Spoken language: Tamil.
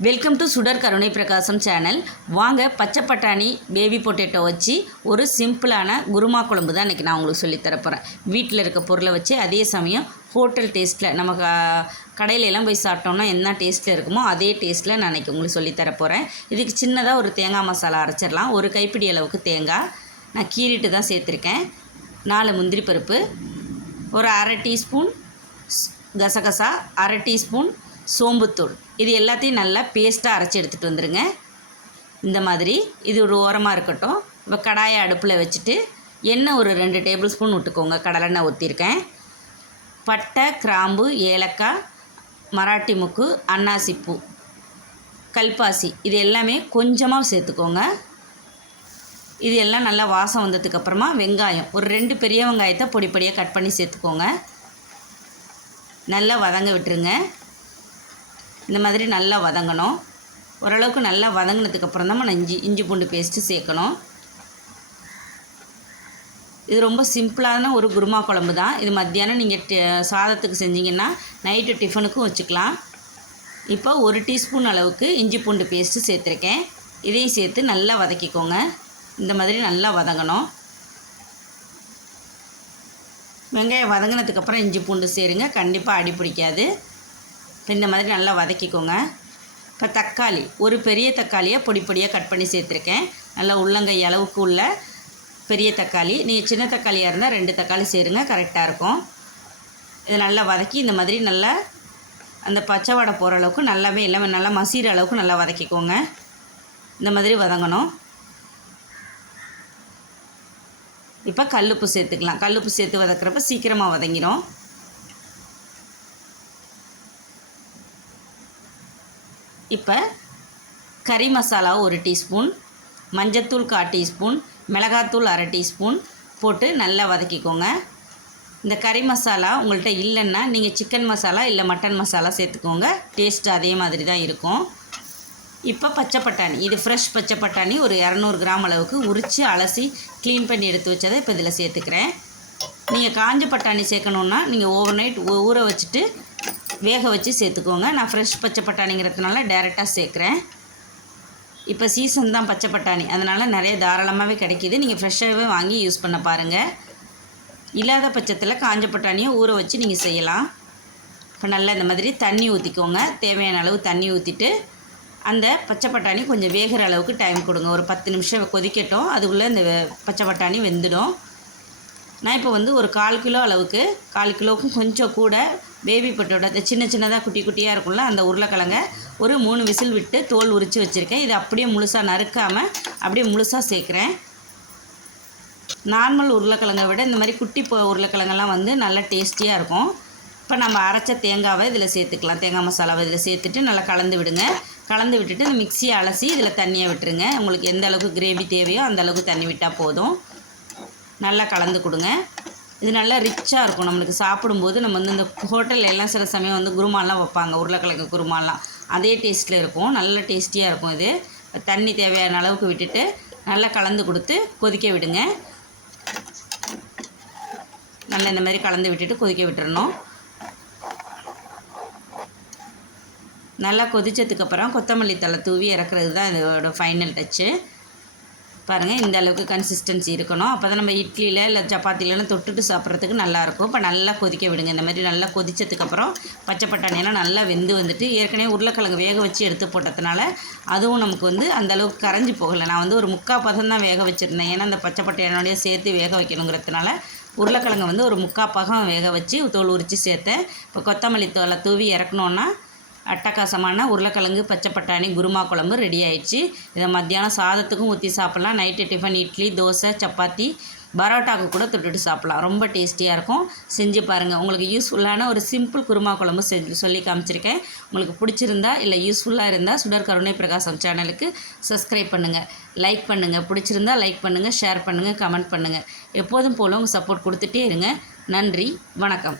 வெல்கம் டு சுடர் கருணை பிரகாசம் சேனல் வாங்க பச்சை பட்டாணி பேபி பொட்டேட்டோ வச்சு ஒரு சிம்பிளான குருமா குழம்பு தான் இன்றைக்கி நான் உங்களுக்கு சொல்லித் தரப் போகிறேன் வீட்டில் இருக்க பொருளை வச்சு அதே சமயம் ஹோட்டல் டேஸ்ட்டில் நம்ம க- எல்லாம் போய் சாப்பிட்டோம்னா என்ன டேஸ்ட்டில் இருக்குமோ அதே டேஸ்ட்டில் நான் இன்றைக்கி உங்களுக்கு சொல்லித் தரப் போகிறேன் இதுக்கு சின்னதாக ஒரு தேங்காய் மசாலா அரைச்சிடலாம். ஒரு கைப்பிடி அளவுக்கு தேங்காய். நான் கீறிட்டு தான் சேர்த்துருக்கேன். நாலு முந்திரி பருப்பு. ஒரு அரை டீஸ்பூன் ஸ்- கசகசா அரை டீஸ்பூன் சோம்புத்தூள். இது எல்லாத்தையும் நல்லா பேஸ்ட்டாக அரைச்சி எடுத்துகிட்டு வந்துடுங்க இந்த மாதிரி இது ஒரு ஓரமாக இருக்கட்டும். இப்போ கடாயை அடுப்பில் வச்சுட்டு எண்ணெய் ஒரு ரெண்டு டேபிள் ஸ்பூன் விட்டுக்கோங்க. கடலெண்ணெய் ஊற்றிருக்கேன் பட்டை கிராம்பு ஏலக்காய் மராட்டி முக்கு அன்னாசிப்பூ கல்பாசி. இது எல்லாமே கொஞ்சமாக சேர்த்துக்கோங்க. இது எல்லாம் நல்லா வாசம் வந்ததுக்கப்புறமா வெங்காயம். ஒரு ரெண்டு பெரிய வெங்காயத்தை பொடி பொடியாக கட் பண்ணி சேர்த்துக்கோங்க. நல்லா வதங்க விட்டுருங்க. இந்த மாதிரி நல்லா வதங்கணும். ஓரளவுக்கு நல்லா வதங்கினதுக்கப்புறம் தான் நம்ம இஞ்சி இஞ்சி பூண்டு பேஸ்ட்டு சேர்க்கணும். இது ரொம்ப சிம்பிளான ஒரு குருமா குழம்பு தான். இது மத்தியானம் நீங்கள் சாதத்துக்கு செஞ்சீங்கன்னா நைட்டு டிஃபனுக்கும் வச்சுக்கலாம். இப்போ ஒரு டீஸ்பூன் அளவுக்கு இஞ்சி பூண்டு பேஸ்ட்டு சேர்த்துருக்கேன். இதையும் சேர்த்து நல்லா வதக்கிக்கோங்க. இந்த மாதிரி நல்லா வதங்கணும். வெங்காயம் வதங்கினதுக்கப்புறம் இஞ்சி பூண்டு சேருங்க. கண்டிப்பாக அடி பிடிக்காது. இந்த மாதிரி நல்லா வதக்கிக்கோங்க. இப்போ தக்காளி ஒரு பெரிய தக்காளியை பொடி பொடியாக கட் பண்ணி சேர்த்துருக்கேன். நல்லா உள்ளங்கை அளவுக்கு உள்ள பெரிய தக்காளி. நீங்கள் சின்ன தக்காளியாக இருந்தால் ரெண்டு தக்காளி சேருங்க கரெக்டாக இருக்கும். இதை நல்லா வதக்கி இந்த மாதிரி நல்லா அந்த பச்சை வடை போகிற அளவுக்கு நல்லாவே எல்லாமே நல்லா மசீர அளவுக்கு நல்லா வதக்கிக்கோங்க. இந்த மாதிரி வதங்கணும். இப்போ கல்லுப்பு சேர்த்துக்கலாம். கல்லுப்பு சேர்த்து வதக்குறப்ப சீக்கிரமாக வதங்கிடும் இப்போ கறி மசாலா ஒரு டீஸ்பூன் மஞ்சத்தூள் கால் டீஸ்பூன் மிளகாத்தூள் அரை டீஸ்பூன் போட்டு நல்லா வதக்கிக்கோங்க. இந்த கறி மசாலா உங்கள்கிட்ட இல்லைன்னா நீங்கள் சிக்கன் மசாலா இல்லை மட்டன் மசாலா சேர்த்துக்கோங்க. டேஸ்ட் அதே மாதிரி தான் இருக்கும். இப்போ பச்சை பட்டாணி இது ஃப்ரெஷ் பச்சை பட்டாணி ஒரு இரநூறு கிராம் அளவுக்கு உரித்து அலசி க்ளீன் பண்ணி எடுத்து வச்சதை இப்போ இதில் சேர்த்துக்கிறேன். நீங்கள் காஞ்ச பட்டாணி சேர்க்கணுன்னா நீங்கள் ஓவர் நைட் ஊற வச்சுட்டு வேக வச்சு சேர்த்துக்கோங்க. நான் ஃப்ரெஷ் பச்சை பட்டாணிங்கிறதுனால டேரெக்டாக சேர்க்குறேன். இப்போ சீசன் தான் பச்சை பட்டாணி. அதனால் நிறைய தாராளமாகவே கிடைக்கிது. நீங்கள் ஃப்ரெஷ்ஷாகவே வாங்கி யூஸ் பண்ண பாருங்கள் இல்லாத பட்சத்தில் காஞ்ச பட்டாணியை ஊற வச்சு நீங்கள் செய்யலாம். இப்போ நல்லா இந்த மாதிரி தண்ணி ஊற்றிக்கோங்க தேவையான அளவு தண்ணி ஊற்றிட்டு அந்த பச்சை பட்டாணி கொஞ்சம் வேகிற அளவுக்கு டைம் கொடுங்க. ஒரு பத்து நிமிஷம் கொதிக்கட்டும். அதுக்குள்ளே இந்த பச்சை பட்டாணி வெந்துடும். நான் இப்போ வந்து ஒரு கால் கிலோ அளவுக்கு கால் கிலோவுக்கும் கொஞ்சம் கூட பேபி பொட்டோட சின்ன சின்னதாக குட்டி குட்டியாக இருக்கும்ல அந்த உருளைக்கிழங்க ஒரு மூணு விசில் விட்டு தோல் உரித்து வச்சுருக்கேன். இது அப்படியே முழுசாக நறுக்காமல் அப்படியே முழுசாக சேர்க்குறேன். நார்மல் உருளைக்கிழங்கை விட இந்த மாதிரி குட்டி பொ- உருளைக்கிழங்கெல்லாம் வந்து நல்லா டேஸ்டியாக இருக்கும். இப்போ நம்ம அரைச்ச தேங்காவை இதில் சேர்த்துக்கலாம். தேங்காய் மசாலாவை இதில் சேர்த்துட்டு நல்லா கலந்து விடுங்க. கலந்து விட்டுட்டு இந்த மிக்சியை அலசி இதில் தண்ணியை விட்டுருங்க. உங்களுக்கு எந்த அளவுக்கு கிரேவி தேவையோ அந்த அளவுக்கு தண்ணி விட்டால் போதும். நல்லா கலந்து கொடுங்க. இது நல்லா ரிச்சாக இருக்கும். நம்மளுக்கு சாப்பிடும்போது நம்ம வந்து இந்த ஹோட்டலில் எல்லாம் சில சமயம் வந்து குருமாலாம் வைப்பாங்க. உருளைக்கிழங்கு குருமாலாம் அதே டேஸ்ட்டில் இருக்கும். நல்ல டேஸ்டியாக இருக்கும் இது. தண்ணி தேவையான அளவுக்கு விட்டுட்டு நல்லா கலந்து கொடுத்து கொதிக்க விடுங்க. நல்லா இந்த மாதிரி கலந்து விட்டுட்டு கொதிக்க விட்டுறணும். நல்லா கொதித்ததுக்கப்புறம் கொத்தமல்லி தழை தூவி இறக்குறது தான் இதோட ஃபைனல் டச்சு பாருங்கள் இந்த அளவுக்கு கன்சிஸ்டன்சி இருக்கணும். அப்போ தான் நம்ம இட்லியில் இல்லை சப்பாத்திலலாம் தொட்டுட்டு சாப்பிட்றதுக்கு நல்லாயிருக்கும் இப்போ நல்லா கொதிக்க விடுங்க. இந்த மாதிரி நல்லா கொதித்ததுக்கப்புறம் பச்சை பட்டாணியெல்லாம் நல்லா வெந்து வந்துட்டு ஏற்கனவே உருளைக்கிழங்கு வேக வச்சு எடுத்து போட்டதுனால அதுவும் நமக்கு வந்து அந்த அளவுக்கு கரைஞ்சி போகலை. நான் வந்து ஒரு முக்கால் பதம் தான் வேக வச்சுருந்தேன். ஏன்னா அந்த பச்சை பட்டாணியோடய சேர்த்து வேக வைக்கணுங்கிறதுனால உருளைக்கிழங்கு வந்து ஒரு முக்கால் பகம் வேக வச்சு தோல் உரித்து சேர்த்தேன். இப்போ கொத்தமல்லி தோலை தூவி இறக்கணுன்னா அட்டகாசமான உருளைக்கிழங்கு பச்சை பட்டாணி குருமா குழம்பு ரெடி ஆயிடுச்சு. இதை மத்தியானம் சாதத்துக்கும் ஊற்றி சாப்பிட்லாம். நைட்டு டிஃபன் இட்லி தோசை சப்பாத்தி பரோட்டாக்கு கூட தொட்டுட்டு சாப்பிட்லாம். ரொம்ப டேஸ்டியாக இருக்கும். செஞ்சு பாருங்கள் உங்களுக்கு யூஸ்ஃபுல்லான ஒரு சிம்பிள் குருமா குழம்பு செஞ்சு சொல்லி காமிச்சிருக்கேன். உங்களுக்கு பிடிச்சிருந்தா இல்லை யூஸ்ஃபுல்லாக இருந்தால் சுடர் கருணை பிரகாசம் சேனலுக்கு சப்ஸ்கிரைப் பண்ணுங்கள் லைக் பண்ணுங்கள் பிடிச்சிருந்தா லைக் பண்ணுங்கள் ஷேர் பண்ணுங்கள் கமெண்ட் பண்ணுங்கள் எப்போதும் போல உங்கள் சப்போர்ட் கொடுத்துட்டே இருங்க. நன்றி. வணக்கம்.